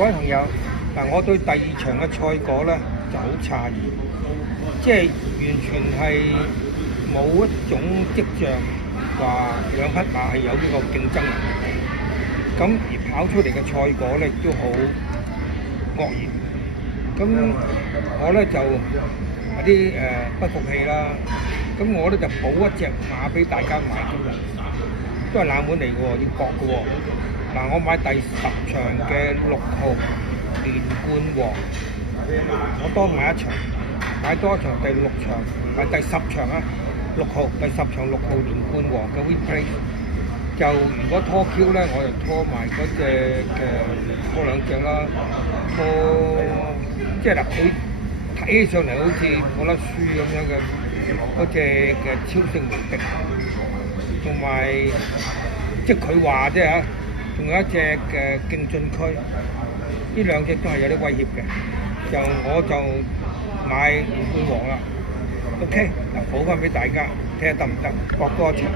各位朋友，嗱，我對第二場嘅賽果咧就好詫異，即係完全係冇一種跡象話兩匹馬係有呢個競爭能力。咁而跑出嚟嘅賽果咧都好愕然。咁我咧就有啲不服氣啦。咁我咧就補一隻馬俾大家買嘅喎，都係冷門嚟嘅喎，要搏嘅喎。嗱，我買第10場嘅6號連冠王，我多買一場，買多一場第6場，第10場啊，6號第10場6號連冠王嘅 Win Play。就如果拖 Q 咧，我就拖埋嗰隻拖兩隻啦，即係嗱，佢睇起上嚟好似冇得輸咁樣嘅嗰隻嘅超勝無敵，同埋即係佢話啫嚇，仲有一隻嘅勁進區，呢兩隻都係有啲威脅嘅，我就買連冠王啦。OK，嗱，補翻俾大家睇下得唔得，搏多一場。